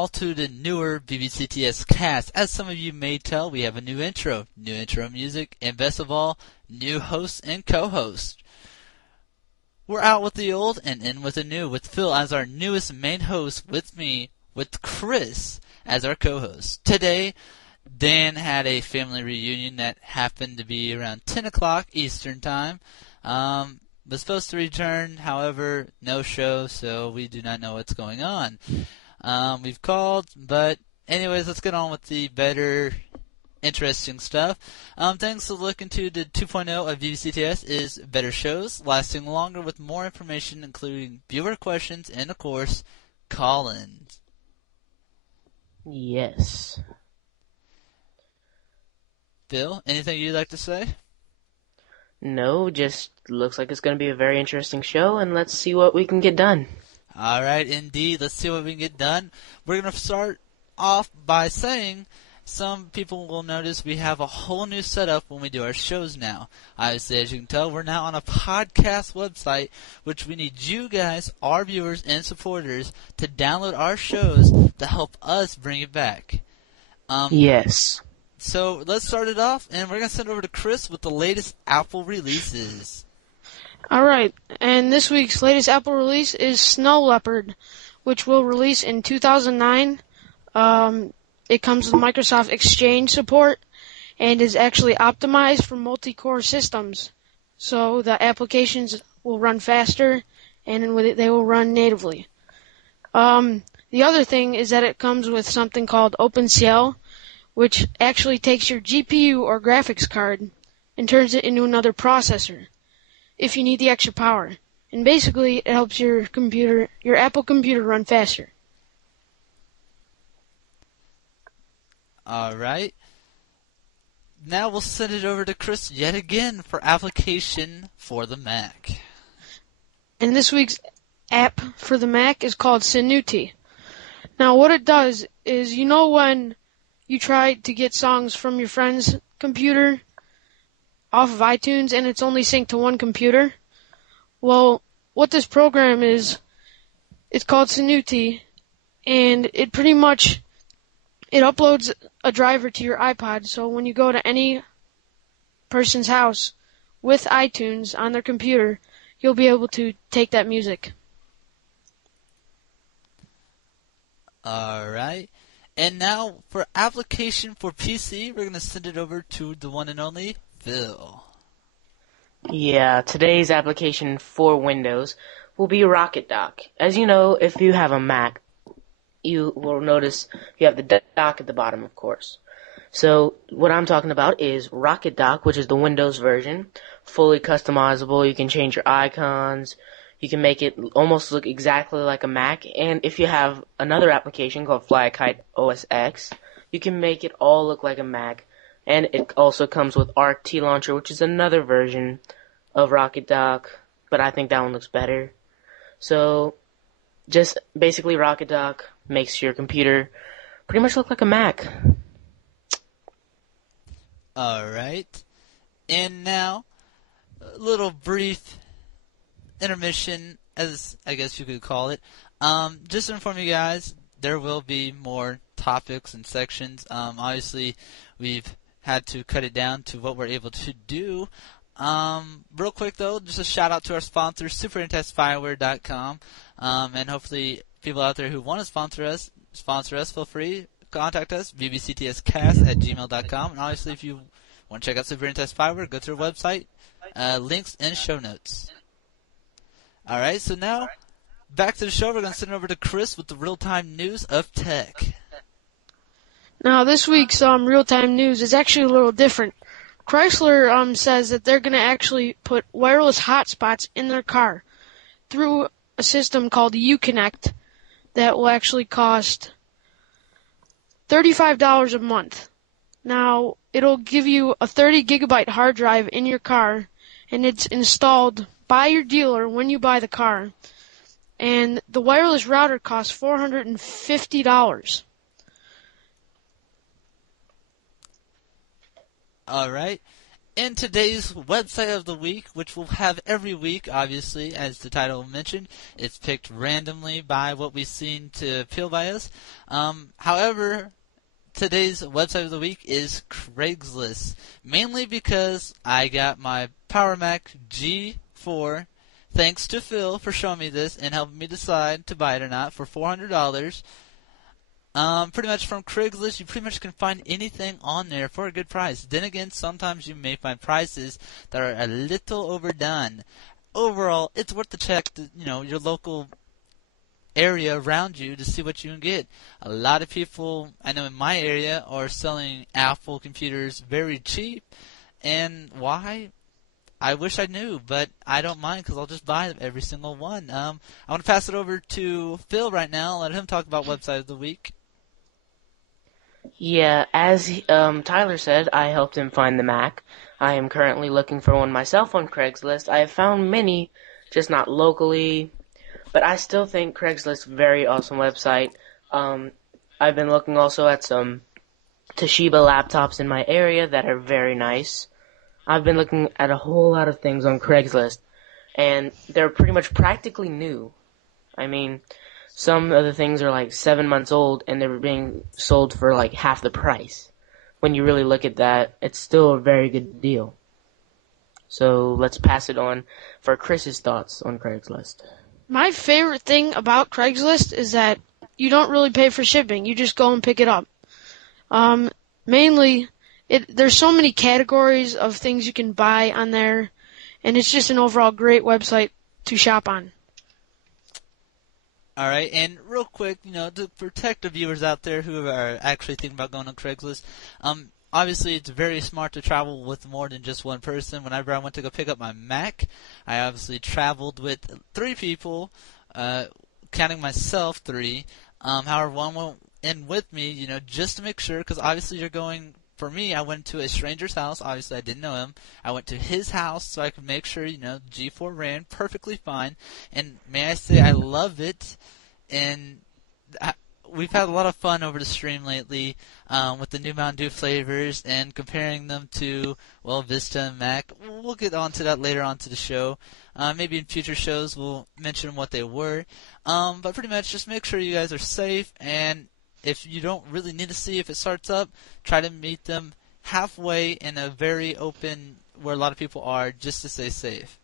all to the newer BBCTSCast. As some of you may tell, we have a new intro music, and best of all, new hosts and co-hosts. We're out with the old and in with the new, with Phil as our newest main host, with me, with Chris as our co-host. Today, Dan had a family reunion that happened to be around 10 o'clock Eastern Time. Was supposed to return, however, no show, so we do not know what's going on. We've called, but anyways, let's get on with the better, interesting stuff. Thanks to look into the 2.0 of BBCTS is better shows, lasting longer with more information, including viewer questions and, of course, call-ins. Yes. Bill, anything you'd like to say? No, just looks like it's going to be a very interesting show, and let's see what we can get done. All right, indeed. Let's see what we can get done. We're going to start off by saying some people will notice we have a whole new setup when we do our shows now. Obviously, as you can tell, we're now on a podcast website, which we need you guys, our viewers and supporters, to download our shows to help us bring it back. Yes. So let's start it off, and we're going to send it over to Chris with the latest Apple releases. Alright, and this week's latest Apple release is Snow Leopard, which will release in 2009. It comes with Microsoft Exchange support and is actually optimized for multi-core systems. So the applications will run faster and they will run natively. The other thing is that it comes with something called OpenCL, which actually takes your GPU or graphics card and turns it into another processor if you need the extra power. And basically, it helps your Apple computer run faster. All right. Now we'll send it over to Chris yet again for application for the Mac. And this week's app for the Mac is called Sinuti. Now, what it does is, you know when you try to get songs from your friend's computer off of iTunes and it's only synced to one computer? Well, what this program is, it's called Sinuti, and it pretty much, it uploads a driver to your iPod, so when you go to any person's house with iTunes on their computer, you'll be able to take that music. Alright. And now, for application for PC, we're going to send it over to the one and only Phil. Yeah, today's application for Windows will be Rocket Dock. As you know, if you have a Mac, you will notice you have the dock at the bottom, of course. So what I'm talking about is Rocket Dock, which is the Windows version, fully customizable. You can change your icons. You can make it almost look exactly like a Mac. And if you have another application called FlyKite OS X, you can make it all look like a Mac. And it also comes with RT Launcher, which is another version of Rocket Dock, but I think that one looks better. So just basically Rocket Dock makes your computer pretty much look like a Mac. Alright. And now, a little brief intermission, as I guess you could call it. Just to inform you guys, there will be more topics and sections. Obviously, we've had to cut it down to what we're able to do. Real quick though, just a shout out to our sponsor, SuperIntestSpyware.com. And hopefully people out there who want to sponsor us, feel free. Contact us, bbctscast@gmail.com. And obviously if you want to check out SuperIntest Spyware, go to our website. Links in show notes. Alright, so now, back to the show. We're going to send it over to Chris with the real-time news of tech. Now, this week's real-time news is actually a little different. Chrysler says that they're going to actually put wireless hotspots in their car through a system called Uconnect that will actually cost $35 a month. Now, it'll give you a 30-gigabyte hard drive in your car, and it's installed by your dealer when you buy the car. And the wireless router costs $450. Alright. In today's website of the week, which we'll have every week, obviously, as the title mentioned, it's picked randomly by what we've seen to appeal by us. However, today's website of the week is Craigslist, mainly because I got my Power Mac G4, thanks to Phil for showing me this and helping me decide to buy it or not, for $400. Pretty much from Craigslist, you pretty much can find anything on there for a good price. Then again, sometimes you may find prices that are a little overdone. Overall, it's worth the check to, your local area around you to see what you can get. A lot of people I know in my area are selling Apple computers very cheap. And why? I wish I knew, but I don't mind because I'll just buy every single one. I want to pass it over to Phil right now. Let him talk about website of the week. Yeah, as Tyler said, I helped him find the Mac. I am currently looking for one myself on Craigslist. I have found many, just not locally, but I still think Craigslist very awesome website. I've been looking also at some Toshiba laptops in my area that are very nice. I've been looking at a whole lot of things on Craigslist, and they're pretty much practically new. I mean, some of the things are like 7 months old, and they're being sold for like half the price. When you really look at that, it's still a very good deal. So let's pass it on for Chris's thoughts on Craigslist. My favorite thing about Craigslist is that you don't really pay for shipping. You just go and pick it up. Mainly, there's so many categories of things you can buy on there, and it's just an overall great website to shop on. All right, and real quick, to protect the viewers out there who are actually thinking about going on Craigslist, obviously it's very smart to travel with more than just one person. Whenever I went to go pick up my Mac, I obviously traveled with 3 people, counting myself 3. However, one went in with me, just to make sure, because obviously you're going. For me, I went to a stranger's house. Obviously, I didn't know him. I went to his house so I could make sure, G4 ran perfectly fine. And may I say, I love it. And we've had a lot of fun over the stream lately with the new Mountain Dew flavors and comparing them to, Vista and Mac. We'll get on to that later on to the show. Maybe in future shows we'll mention what they were. But pretty much just make sure you guys are safe, and if you don't really need to see if it starts up, try to meet them halfway in a very open, where a lot of people are, just to stay safe.